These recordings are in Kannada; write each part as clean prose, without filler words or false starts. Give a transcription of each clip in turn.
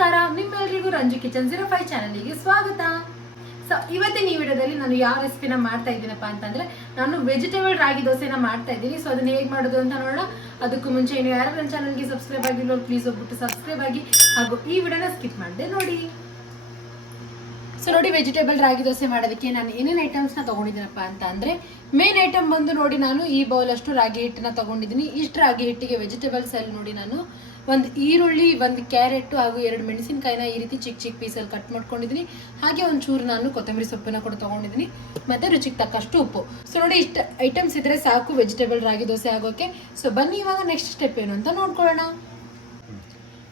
ನಮಸ್ಕಾರ, ನಿಮ್ಮೆಲ್ಲರಿಗೂ ರಂಜು ಕಿಚನ್ 05 ಚಾನಲ್ಗೆ ಸ್ವಾಗತ. ಸೊ ಇವತ್ತಿನ ಈ ವಿಡಿಯೋದಲ್ಲಿ ನಾನು ಯಾವ ರೆಸಿಪಿನ ಮಾಡ್ತಾ ಇದ್ದೀನಪ್ಪ ಅಂತಂದ್ರೆ ನಾನು ವೆಜಿಟೇಬಲ್ ರಾಗಿ ದೋಸೆನ ಮಾಡ್ತಾ ಇದ್ದೀನಿ. ಸೊ ಅದನ್ನ ಹೇಗೆ ಮಾಡೋದು ಅಂತ ನೋಡೋಣ. ಅದಕ್ಕೂ ಮುಂಚೆ ಇನ್ನು ಯಾರು ನನ್ನ ಚಾನಲ್ಗೆ ಸಬ್ಸ್ಕ್ರೈಬ್ ಆಗಿಲ್ಲ ಪ್ಲೀಸ್ ಹೋಗ್ಬಿಟ್ಟು ಸಬ್ಸ್ಕ್ರೈಬ್ ಆಗಿ ಹಾಗೂ ಈ ವಿಡಿಯೋನ ಸ್ಕಿಪ್ ಮಾಡಿದೆ ನೋಡಿ. ಸೊ ನೋಡಿ, ವೆಜಿಟೇಬಲ್ ರಾಗಿ ದೋಸೆ ಮಾಡೋದಕ್ಕೆ ನಾನು ಏನೇನು ಐಟಮ್ಸ್ನ ತೊಗೊಂಡಿದ್ದೀನಪ್ಪ ಅಂತ ಅಂದರೆ ಮೇನ್ ಐಟಮ್ ಬಂದು ನೋಡಿ, ನಾನು ಈ ಬೌಲ್ ಅಷ್ಟು ರಾಗಿ ಹಿಟ್ಟನ್ನ ತೊಗೊಂಡಿದ್ದೀನಿ. ಇಷ್ಟು ರಾಗಿ ಹಿಟ್ಟಿಗೆ ವೆಜಿಟೇಬಲ್ಸ್ ಅಲ್ಲಿ ನೋಡಿ ನಾನು ಒಂದು ಈರುಳ್ಳಿ, ಒಂದು ಕ್ಯಾರೆಟ್ ಹಾಗೂ 2 ಮೆಣಸಿನಕಾಯಿನ ಈ ರೀತಿ ಚಿಕ್ಕ ಚಿಕ್ಕ ಪೀಸಲ್ಲಿ ಕಟ್ ಮಾಡ್ಕೊಂಡಿದ್ದೀನಿ. ಹಾಗೆ ಒಂಚೂರು ನಾನು ಕೊತ್ತಂಬರಿ ಸೊಪ್ಪನ್ನ ಕೂಡ ತೊಗೊಂಡಿದ್ದೀನಿ, ಮತ್ತು ರುಚಿಗೆ ತಕ್ಕಷ್ಟು ಉಪ್ಪು. ಸೊ ನೋಡಿ, ಇಷ್ಟು ಐಟಮ್ಸ್ ಇದ್ದರೆ ಸಾಕು ವೆಜಿಟೇಬಲ್ ರಾಗಿ ದೋಸೆ ಆಗೋಕ್ಕೆ. ಸೊ ಬನ್ನಿ ಇವಾಗ ನೆಕ್ಸ್ಟ್ ಸ್ಟೆಪ್ ಏನು ಅಂತ ನೋಡ್ಕೊಳ್ಳೋಣ.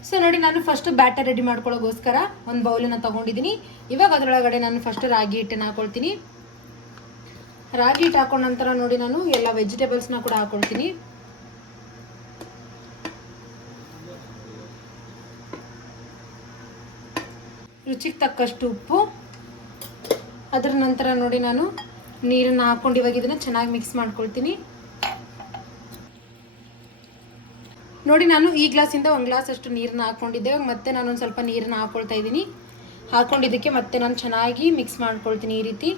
ಸೊ ನೋಡಿ, ನಾನು ಫಸ್ಟ್ ಬ್ಯಾಟರ್ ರೆಡಿ ಮಾಡ್ಕೊಳ್ಳೋಗೋಸ್ಕರ ಒಂದು ಬೌಲನ್ನು ತೊಗೊಂಡಿದ್ದೀನಿ. ಇವಾಗ ಅದರೊಳಗಡೆ ನಾನು ಫಸ್ಟ್ ರಾಗಿ ಹಿಟ್ಟನ್ನು ಹಾಕೊಳ್ತೀನಿ. ರಾಗಿ ಹಿಟ್ಟು ಹಾಕೊಂಡ ನಂತರ ನೋಡಿ ನಾನು ಎಲ್ಲ ವೆಜಿಟೇಬಲ್ಸ್ನ ಕೂಡ ಹಾಕೊಳ್ತೀನಿ. ರುಚಿಗೆ ತಕ್ಕಷ್ಟು ಉಪ್ಪು. ಅದರ ನಂತರ ನೋಡಿ ನಾನು ನೀರನ್ನು ಹಾಕೊಂಡು ಇವಾಗ ಇದನ್ನು ಚೆನ್ನಾಗಿ ಮಿಕ್ಸ್ ಮಾಡ್ಕೊಳ್ತೀನಿ. ನೋಡಿ, ನಾನು ಈ ಗ್ಲಾಸಿಂದ 1 ಗ್ಲಾಸ್ ಅಷ್ಟು ನೀರನ್ನ ಹಾಕೊಂಡಿದ್ದೆ. ಮತ್ತೆ ನಾನೊಂದು ಸ್ವಲ್ಪ ನೀರನ್ನ ಹಾಕೊಳ್ತಾ ಇದ್ದೀನಿ. ಹಾಕೊಂಡಿದ್ದಕ್ಕೆ ಮತ್ತೆ ನಾನು ಚೆನ್ನಾಗಿ ಮಿಕ್ಸ್ ಮಾಡ್ಕೊಳ್ತೀನಿ ಈ ರೀತಿ.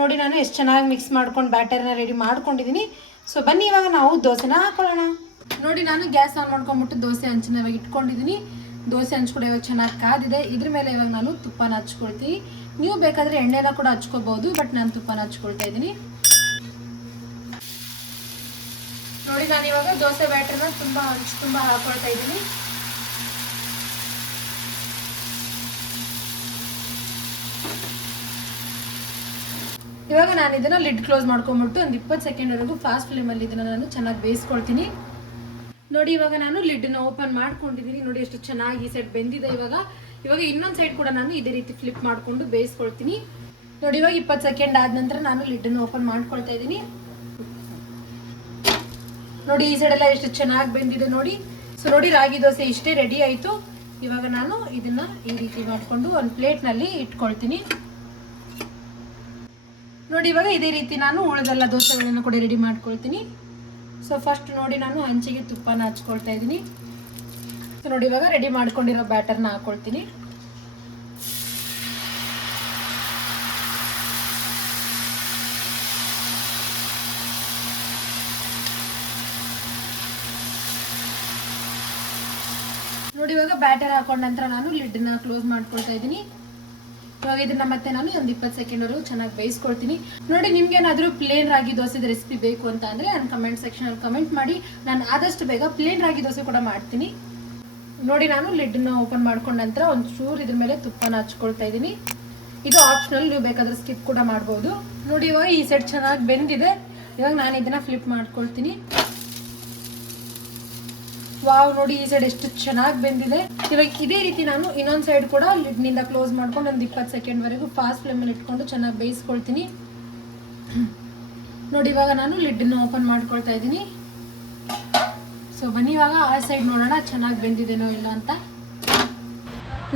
ನೋಡಿ, ನಾನು ಎಷ್ಟು ಚೆನ್ನಾಗಿ ಮಿಕ್ಸ್ ಮಾಡ್ಕೊಂಡು ಬ್ಯಾಟರ್ನ ರೆಡಿ ಮಾಡ್ಕೊಂಡಿದ್ದೀನಿ. ಸೊ ಬನ್ನಿ ಇವಾಗ ನಾವು ದೋಸೆನ ಹಾಕೊಳ್ಳೋಣ. ನೋಡಿ, ನಾನು ಗ್ಯಾಸ್ ಆನ್ ಮಾಡ್ಕೊಂಡ್ಬಿಟ್ಟು ದೋಸೆ ಹಂಚನ್ನ ಇವಾಗ ಇಟ್ಕೊಂಡಿದ್ದೀನಿ. ದೋಸೆ ಹಂಚು ಕೂಡ ಇವಾಗ ಚೆನ್ನಾಗಿ ಕಾದಿದೆ. ಇದ್ರ ಮೇಲೆ ಇವಾಗ ನಾನು ತುಪ್ಪನ ಹಚ್ಕೊಳ್ತೀನಿ. ನೀವು ಬೇಕಾದರೆ ಎಣ್ಣೆನ ಕೂಡ ಹಚ್ಕೋಬಹುದು, ಬಟ್ ನಾನು ತುಪ್ಪನ ಹಚ್ಕೊಳ್ತಾ ಇದ್ದೀನಿ. ನೋಡಿ, ನಾನು ಇವಾಗ ದೋಸೆ ಬ್ಯಾಟರ್ನ ತುಂಬ ಹಾಕೊಳ್ತಾ ಇದ್ದೀನಿ. ಇವಾಗ ನಾನು ಇದನ್ನ ಲಿಡ್ ಕ್ಲೋಸ್ ಮಾಡ್ಕೊಂಡ್ಬಿಟ್ಟು ಒಂದು 20 ಸೆಕೆಂಡ್ವರೆಗೂ ಫಾಸ್ಟ್ ಫ್ಲೇಮಲ್ಲಿ ಇದನ್ನ ನಾನು ಚೆನ್ನಾಗಿ ಬೇಯಿಸ್ಕೊಳ್ತೀನಿ. ನೋಡಿ, ಇವಾಗ ನಾನು ಲಿಡ್ನ ಓಪನ್ ಮಾಡ್ಕೊಂಡಿದ್ದೀನಿ. ನೋಡಿ ಎಷ್ಟು ಚೆನ್ನಾಗಿ ಈ ಸೈಡ್ ಬೆಂದಿದೆ. ಇವಾಗ ಇನ್ನೊಂದು ಸೈಡ್ ಕೂಡ ನಾನು ಇದೇ ರೀತಿ ಫ್ಲಿಪ್ ಮಾಡಿಕೊಂಡು ಬೇಯಿಸ್ಕೊಳ್ತೀನಿ. ನೋಡಿ, ಇವಾಗ 20 ಸೆಕೆಂಡ್ ಆದ ನಂತರ ನಾನು ಲಿಡ್ನ ಓಪನ್ ಮಾಡ್ಕೊಳ್ತಾ ಇದ್ದೀನಿ. ನೋಡಿ, ಈ ಸೈಡ್ ಎಲ್ಲ ಎಷ್ಟು ಚೆನ್ನಾಗಿ ಬೆಂದಿದೆ ನೋಡಿ. ಸೊ ನೋಡಿ, ರಾಗಿ ದೋಸೆ ಇಷ್ಟೇ ರೆಡಿ ಆಯಿತು. ಇವಾಗ ನಾನು ಇದನ್ನ ಈ ರೀತಿ ಮಾಡಿಕೊಂಡು ಒಂದು ಪ್ಲೇಟ್ನಲ್ಲಿ ಇಟ್ಕೊಳ್ತೀನಿ. ನೋಡಿ, ಇವಾಗ ಇದೇ ರೀತಿ ನಾನು ಉಳಿದೆಲ್ಲ ದೋಸೆಗಳನ್ನು ಕೂಡ ರೆಡಿ ಮಾಡ್ಕೊಳ್ತೀನಿ. ಸೊ ಫಸ್ಟ್ ನೋಡಿ, ನಾನು ಹಂಚಿಗೆ ತುಪ್ಪನ ಹಚ್ಕೊಳ್ತಾ ಇದ್ದೀನಿ. ಸೊ ನೋಡಿ, ಇವಾಗ ರೆಡಿ ಮಾಡ್ಕೊಂಡಿರೋ ಬ್ಯಾಟರ್ನ ಹಾಕೊಳ್ತೀನಿ. ನೋಡಿ, ಇವಾಗ ಬ್ಯಾಟರ್ ಹಾಕೊಂಡ ನಂತರ ನಾನು ಲಿಡ್ನ ಕ್ಲೋಸ್ ಮಾಡ್ಕೊಳ್ತಾ ಇದ್ದೀನಿ. ಇವಾಗ ಇದನ್ನ ಮತ್ತೆ ನಾನು ಒಂದು 20 ಸೆಕೆಂಡ್ವರೆಗೂ ಚೆನ್ನಾಗಿ ಬೇಯಿಸ್ಕೊಳ್ತೀನಿ. ನೋಡಿ, ನಿಮ್ಗೇನಾದರೂ ಪ್ಲೇನ್ ರಾಗಿ ದೋಸೆದ ರೆಸಿಪಿ ಬೇಕು ಅಂತ ಅಂದರೆ ನಾನು ಕಮೆಂಟ್ ಸೆಕ್ಷನಲ್ಲಿ ಕಮೆಂಟ್ ಮಾಡಿ. ನಾನು ಆದಷ್ಟು ಬೇಗ ಪ್ಲೇನ್ ರಾಗಿ ದೋಸೆ ಕೂಡ ಮಾಡ್ತೀನಿ. ನೋಡಿ, ನಾನು ಲಿಡ್ನ ಓಪನ್ ಮಾಡ್ಕೊಂಡ ನಂತರ ಒಂಚೂರು ಇದ್ರ ಮೇಲೆ ತುಪ್ಪನ ಹಚ್ಕೊಳ್ತಾ ಇದ್ದೀನಿ. ಇದು ಆಪ್ಷನಲ್, ನೀವು ಬೇಕಾದ್ರೆ ಸ್ಕಿಪ್ ಕೂಡ ಮಾಡ್ಬೋದು. ನೋಡಿ, ಇವಾಗ ಈ ಸೈಡ್ ಚೆನ್ನಾಗಿ ಬೆಂದಿದೆ. ಇವಾಗ ನಾನು ಇದನ್ನ ಫ್ಲಿಪ್ ಮಾಡ್ಕೊಳ್ತೀನಿ. ವಾವ್, ನೋಡಿ ಈ ಸೈಡ್ ಎಷ್ಟು ಚೆನ್ನಾಗಿ ಬೆಂದಿದೆ. ಇವಾಗ ಇದೇ ರೀತಿ ನಾನು ಇನ್ನೊಂದು ಸೈಡ್ ಕೂಡ ಲಿಡ್ನಿಂದ ಕ್ಲೋಸ್ ಮಾಡ್ಕೊಂಡು ಒಂದು 20 ಸೆಕೆಂಡ್ವರೆಗೂ ಫಾಸ್ಟ್ ಫ್ಲೇಮಲ್ಲಿ ಇಟ್ಕೊಂಡು ಚೆನ್ನಾಗಿ ಬೇಯಿಸ್ಕೊಳ್ತೀನಿ. ನೋಡಿ, ಇವಾಗ ನಾನು ಲಿಡ್ನ ಓಪನ್ ಮಾಡ್ಕೊಳ್ತಾ ಇದ್ದೀನಿ. ಸೊ ಬನ್ನಿ ಇವಾಗ ಆ ಸೈಡ್ ನೋಡೋಣ ಚೆನ್ನಾಗಿ ಬೆಂದಿದೆನೋ ಇಲ್ಲ ಅಂತ.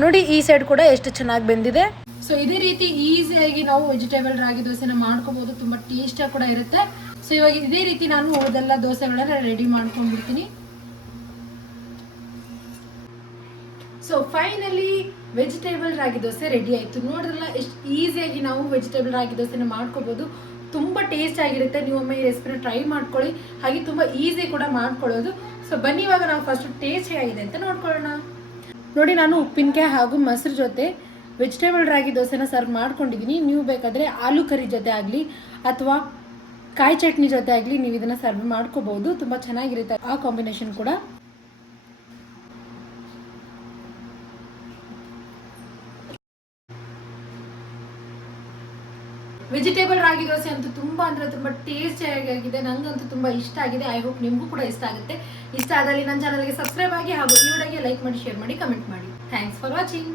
ನೋಡಿ, ಈ ಸೈಡ್ ಕೂಡ ಎಷ್ಟು ಚೆನ್ನಾಗಿ ಬೆಂದಿದೆ. ಸೊ ಇದೇ ರೀತಿ ಈಸಿಯಾಗಿ ನಾವು ವೆಜಿಟೇಬಲ್ ರಾಗಿ ದೋಸೆನ ಮಾಡ್ಕೋಬಹುದು. ತುಂಬ ಟೇಸ್ಟಿಯಾಗಿ ಕೂಡ ಇರುತ್ತೆ. ಸೊ ಇವಾಗ ಇದೇ ರೀತಿ ನಾನು ಉಳಿದೆಲ್ಲ ದೋಸೆಗಳನ್ನ ರೆಡಿ ಮಾಡ್ಕೊಂಡ್ಬಿಡ್ತೀನಿ. ಸೊ ಫೈನಲಿ ವೆಜಿಟೇಬಲ್ ರಾಗಿ ದೋಸೆ ರೆಡಿ ಆಯಿತು. ನೋಡಿದ್ರಲ್ಲ ಎಷ್ಟು ಈಸಿಯಾಗಿ ನಾವು ವೆಜಿಟೇಬಲ್ ರಾಗಿ ದೋಸೆನ ಮಾಡ್ಕೋಬೋದು. ತುಂಬ ಟೇಸ್ಟ್ ಆಗಿರುತ್ತೆ. ನೀವು ಒಮ್ಮೆ ಈ ರೆಸಿಪಿನ ಟ್ರೈ ಮಾಡ್ಕೊಳ್ಳಿ. ಹಾಗೆ ತುಂಬ ಈಸಿ ಕೂಡ ಮಾಡ್ಕೊಳ್ಳೋದು. ಸೊ ಬನ್ನಿ ಇವಾಗ ನಾವು ಫಸ್ಟ್ ಟೇಸ್ಟ್ ಹೇಗಿದೆ ಅಂತ ನೋಡ್ಕೊಳ್ಳೋಣ. ನೋಡಿ, ನಾನು ಉಪ್ಪಿನಕಾಯಿ ಹಾಗೂ ಮೊಸರು ಜೊತೆ ವೆಜಿಟೇಬಲ್ ರಾಗಿ ದೋಸೆನ ಸರ್ವ್ ಮಾಡ್ಕೊಂಡಿದ್ದೀನಿ. ನೀವು ಬೇಕಾದರೆ ಆಲೂ ಕರಿ ಜೊತೆ ಆಗಲಿ ಅಥವಾ ಕಾಯಿ ಚಟ್ನಿ ಜೊತೆ ಆಗಲಿ ನೀವು ಇದನ್ನು ಸರ್ವ್ ಮಾಡ್ಕೋಬೋದು. ತುಂಬ ಚೆನ್ನಾಗಿರುತ್ತೆ ಆ ಕಾಂಬಿನೇಷನ್ ಕೂಡ. ವೆಜಿಟೇಬಲ್ ರಾಗಿ ದೋಸೆ ಅಂತೂ ತುಂಬ ಅಂದರೆ ತುಂಬ ಟೇಸ್ಟಿಯಾಗಿ ಆಗಿದೆ. ನನಗಂತೂ ತುಂಬ ಇಷ್ಟ ಆಗಿದೆ. ಐ ಹೋಪ್ ನಿಮಗೂ ಕೂಡ ಇಷ್ಟ ಆಗುತ್ತೆ. ಇಷ್ಟ ಆದಲ್ಲಿ ನನ್ನ ಚಾನಲ್ಗೆ ಸಬ್ಸ್ಕ್ರೈಬ್ ಆಗಿ ಹಾಗೂ ಈ ವಿಡಿಯೋಗೆ ಲೈಕ್ ಮಾಡಿ, ಶೇರ್ ಮಾಡಿ, ಕಮೆಂಟ್ ಮಾಡಿ. Thanks for watching.